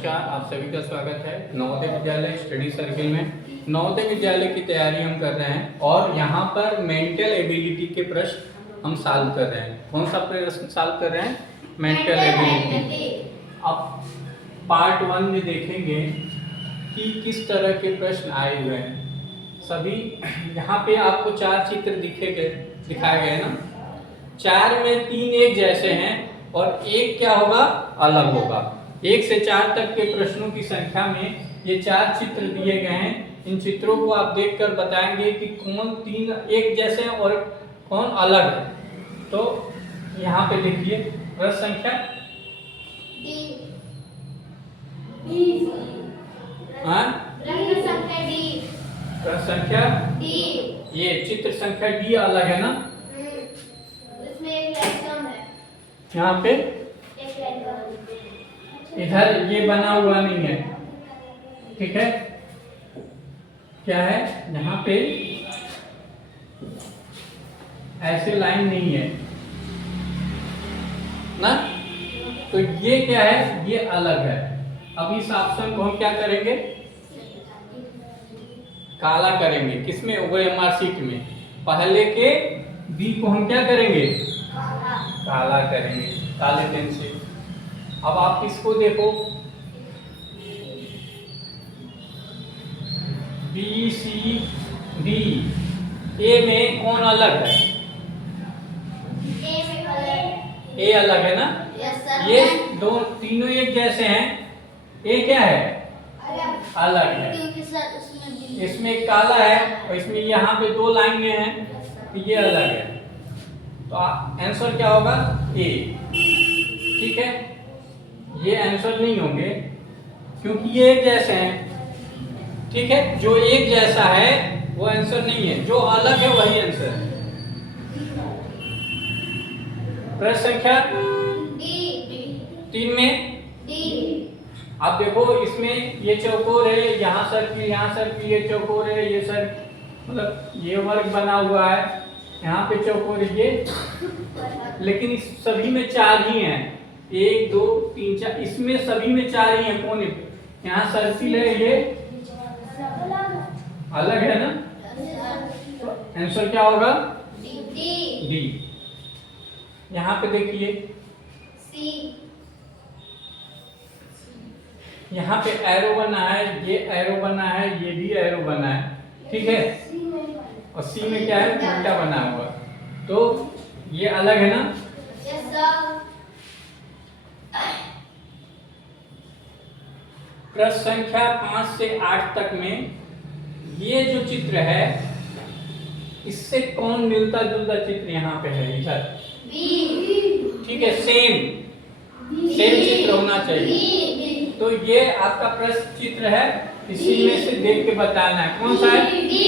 नमस्कार, आप सभी का स्वागत है नवोदय विद्यालय स्टडी सर्किल में। नवोदय विद्यालय की तैयारी हम कर रहे हैं और यहाँ पर मेंटल एबिलिटी के प्रश्न हम सॉल्व कर रहे हैं। कौन सा प्रश्न सॉल्व कर रहे हैं? Mental ability. अब पार्ट 1 में देखेंगे कि किस तरह के प्रश्न आए हुए हैं। सभी यहाँ पे आपको 4 चित्र दिखाए गए ना। 4 में 3 एक जैसे हैं और एक क्या होगा? अलग होगा। 1 से 4 तक के प्रश्नों की संख्या में ये 4 चित्र दिए गए हैं। इन चित्रों को आप देखकर बताएंगे कि कौन 3 एक जैसे हैं और कौन अलग है। तो यहाँ पे देखिए प्रश्न संख्या प्रश्न संख्या ये चित्र संख्या डी अलग है ना। इसमें एक लाइन कम है। यहाँ पे एक लाइन कम है। इधर ये बना हुआ नहीं है, ठीक है। क्या है यहाँ पे? ऐसे लाइन नहीं है ना। तो ये क्या है? ये अलग है। अब इस ऑप्शन को हम क्या करेंगे? काला करेंगे। किसमें? OMR शीट में। पहले के बी को हम क्या करेंगे? काला करेंगे काले पेन से। अब आप इसको देखो, बी सी डी, ए में कौन अलग है? ए अलग है ना। ये दो तीनों एक जैसे हैं, ए क्या है? अलग है। इसमें काला है और इसमें यहाँ पे 2 लाइनें हैं, तो ये अलग है। तो आंसर क्या होगा? ए। ठीक है, ये आंसर नहीं होंगे क्योंकि ये एक जैसे हैं। ठीक है, जो एक जैसा है वो आंसर नहीं है, जो अलग है वही आंसर है। प्रश्न संख्या 3 में आप देखो, इसमें ये चौकोर है, यहाँ सर्किल, यहाँ सर्किल, ये चौकोर है, ये मतलब ये वर्ग बना हुआ है, यहाँ पे चौकोर है ये। लेकिन इस सभी में 4 ही हैं। 1 2 3 4, इसमें सभी में 4 ही हैं कोने पे। यहाँ सर्किल है, ये अलग है ना। तो आंसर क्या होगा? डी। यहाँ पे देखिए, यहाँ पे एरो बना है, ये एरो बना है, ये भी एरो बना है, ठीक है। और सी में क्या है? उल्टा बना हुआ। तो ये अलग है ना। प्रश्न संख्या 5 से 8 तक में ये जो चित्र है, इससे कौन मिलता जुलता चित्र यहाँ पे है? इधर, ठीक है। सेम चित्र होना चाहिए। तो ये आपका प्रश्न चित्र है, इसी में से देख के बताना है कौन सा है। बी।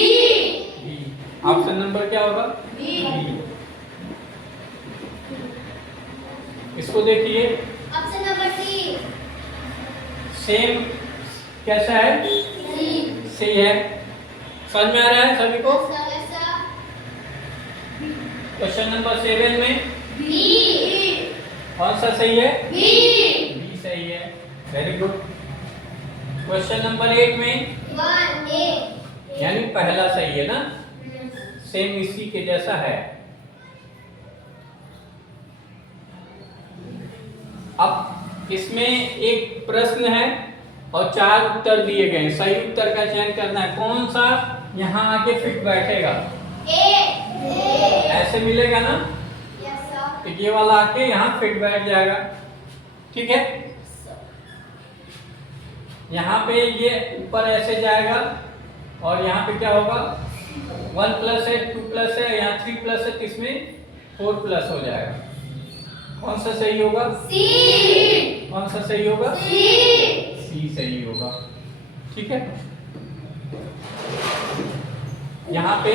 ऑप्शन नंबर क्या होगा? बी। इसको देखिए, ऑप्शन नंबर सी। सेम कैसा है? सही है। समझ में आ रहा है सभी को? क्वेश्चन नंबर 7 में कौन सा सही है? बी सही है। Very good. क्वेश्चन नंबर 8 में 1 ए, यानी पहला सही है ना, सेम इसी के जैसा है। अब इसमें एक प्रश्न है और 4 उत्तर दिए गए हैं। सही उत्तर का चयन करना है। कौन सा यहाँ आके फिट बैठेगा? ऐसे मिलेगा ना, तो ये वाला आके यहाँ फिट बैठ जाएगा, ठीक है। यहाँ पे ये ऊपर ऐसे जाएगा और यहाँ पे क्या होगा? 1 प्लस है, 2 प्लस है, यहाँ 3 प्लस है, इसमें 4 प्लस हो जाएगा। कौन सा सही होगा? सी। कौन सा सही होगा? सी सही होगा, ठीक है। यहाँ पे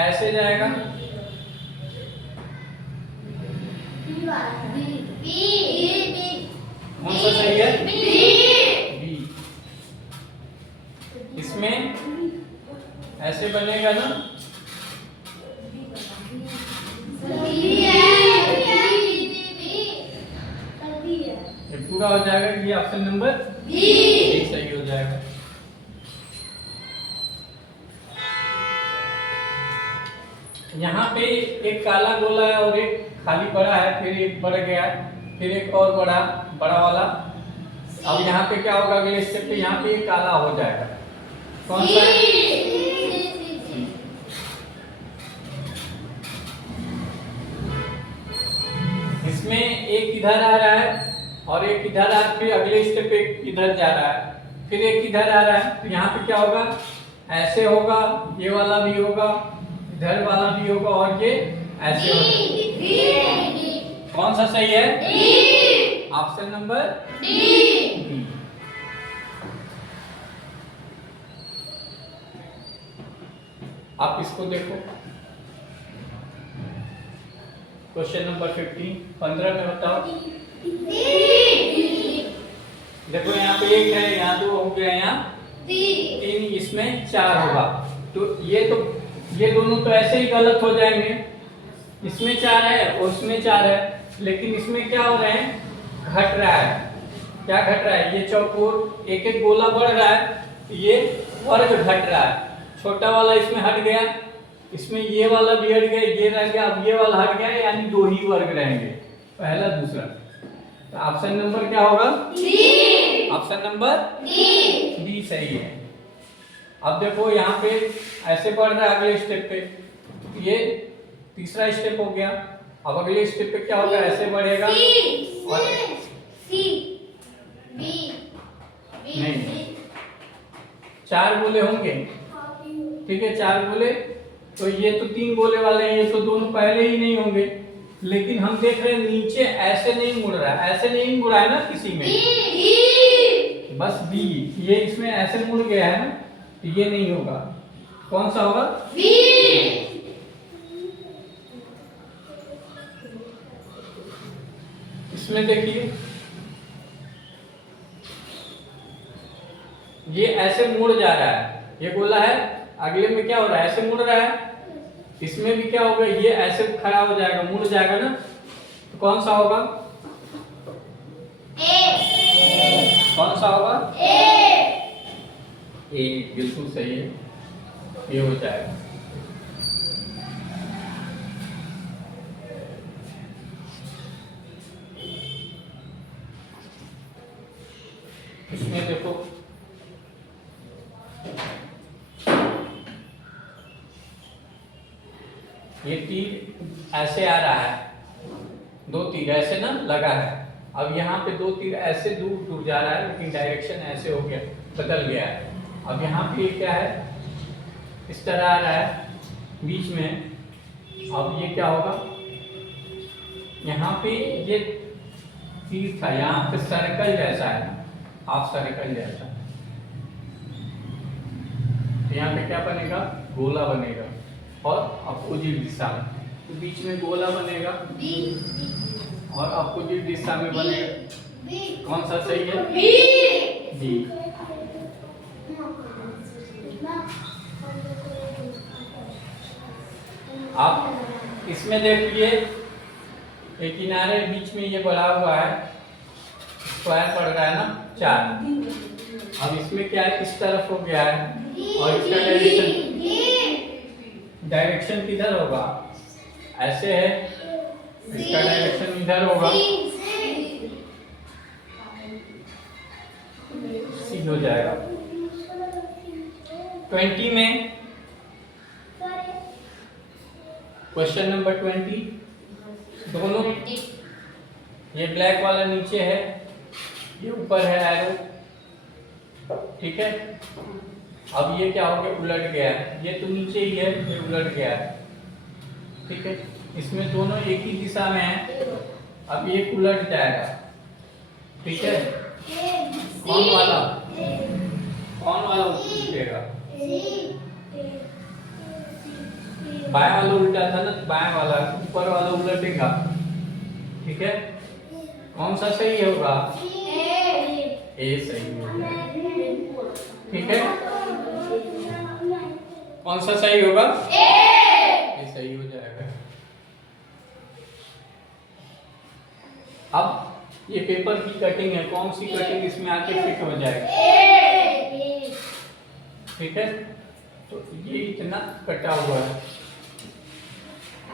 ऐसे जाएगा, कौन सा सही है? बी। इसमें ऐसे बनेगा ना, ये पूरा क्या हो जाएगा? ये ऑप्शन नंबर बी सही हो जाएगा। यहाँ पे एक काला गोला है और एक खाली पड़ा है, फिर एक बढ़ गया, फिर एक और बड़ा बड़ा वाला। अब यहाँ पे क्या होगा? अगले स्टेप पे यहाँ पे एक काला हो जाएगा। कौन सा है? इसमें एक इधर आ रहा है और एक इधर आ, फिर अगले स्टेप पे एक इधर जा रहा है, फिर एक इधर आ रहा है। तो यहाँ पे क्या होगा? ऐसे होगा, ये वाला भी होगा, इधर वाला भी होगा और ये ऐसे होगा। कौन सा सही है? Option number D. आप इसको देखो, क्वेश्चन नंबर 15 में बताओ। देखो यहाँ पे एक है, यहाँ 2 हो गया, यहाँ 3, इसमें 4 होगा। तो ये दोनों तो ऐसे ही गलत हो जाएंगे। इसमें 4 है और उसमें 4 है, लेकिन इसमें क्या हो रहे हैं? घट रहा है। क्या घट रहा है? ये चौकोर एक एक गोला बढ़ रहा है, ये वर्ग घट रहा है। छोटा वाला इसमें हट गया, इसमें ये वाला भी हट गया, ये रह गया, अब ये वाला हट गया, यानी 2 ही वर्ग रहेंगे, पहला दूसरा। तो ऑप्शन नंबर क्या होगा? ऑप्शन नंबर डी सही है। अब देखो यहाँ पे ऐसे बढ़ रहा है अगले स्टेप पे, ये तीसरा स्टेप हो गया। अब अगले स्टेप पे क्या होगा? ऐसे बढ़ेगा और नहीं, 4 गोले होंगे, ठीक है, 4 गोले। तो ये तो 3 गोले वाले हैं, ये तो दोनों पहले ही नहीं होंगे। लेकिन हम देख रहे हैं नीचे ऐसे नहीं मुड़ रहा है, ऐसे नहीं मुड़ा है ना किसी में, बस बी। ये इसमें ऐसे मुड़ गया है ना, तो ये नहीं होगा। कौन सा होगा? बी। इसमें देखिए ये ऐसे मुड़ जा रहा है, ये गोला है, अगले में क्या हो रहा है? ऐसे मुड़ रहा है। इसमें भी क्या होगा? ये ऐसे खड़ा हो जाएगा, मुड़ जाएगा ना। तो कौन सा होगा? कौन सा होगा? ए बिल्कुल सही है, ये हो जाएगा। इसमें देखो ये तीर ऐसे आ रहा है, 2 तीर ऐसे ना लगा है। अब यहाँ पे 2 तीर ऐसे दूर दूर जा रहा है, लेकिन डायरेक्शन ऐसे हो गया, बदल गया है। अब यहाँ पे क्या है? इस तरह आ रहा है बीच में। अब ये क्या होगा? यहाँ पे ये तीर था, यहाँ पे सर्कल जैसा है, हाफ सर्कल जैसा। तो यहाँ पे क्या बनेगा? गोला बनेगा और अपोजिट दिशा में, तो बीच में गोला बनेगा और अपोजिट दिशा में बनेगा। कौन सा सही है? बी। आप इसमें देखिए एक किनारे बीच में ये बढ़ा हुआ है, स्क्वायर पड़ रहा है ना 4। अब इसमें क्या है? इस तरफ हो गया है और इसका डायरेक्शन किधर होगा? ऐसे है, इसका डायरेक्शन इधर होगा, सी हो जाएगा। 20 में क्वेश्चन नंबर 20, दोनों ये ब्लैक वाला नीचे है, ये ऊपर है एरो, ठीक है। अब ये क्या हो गया? उलट गया है, ये तो नीचे ही है, ये उलट गया है, ठीक है। इसमें दोनों एक ही दिशा में है, अब ये उलट जाएगा, ठीक है। कौन वाला उलटेगा? बाएं वाला उल्टा था ना, बाएं वाला, ऊपर वाला उलटेगा, ठीक है। कौन सा सही होगा? ए सही होगा, ठीक है। कौन सा सही होगा? ए सही हो जाएगा। अब ये पेपर की कटिंग है, कौन सी कटिंग इसमें आके फिट हो जाएगी? ए ठीक है, तो ये इतना कटा हुआ है।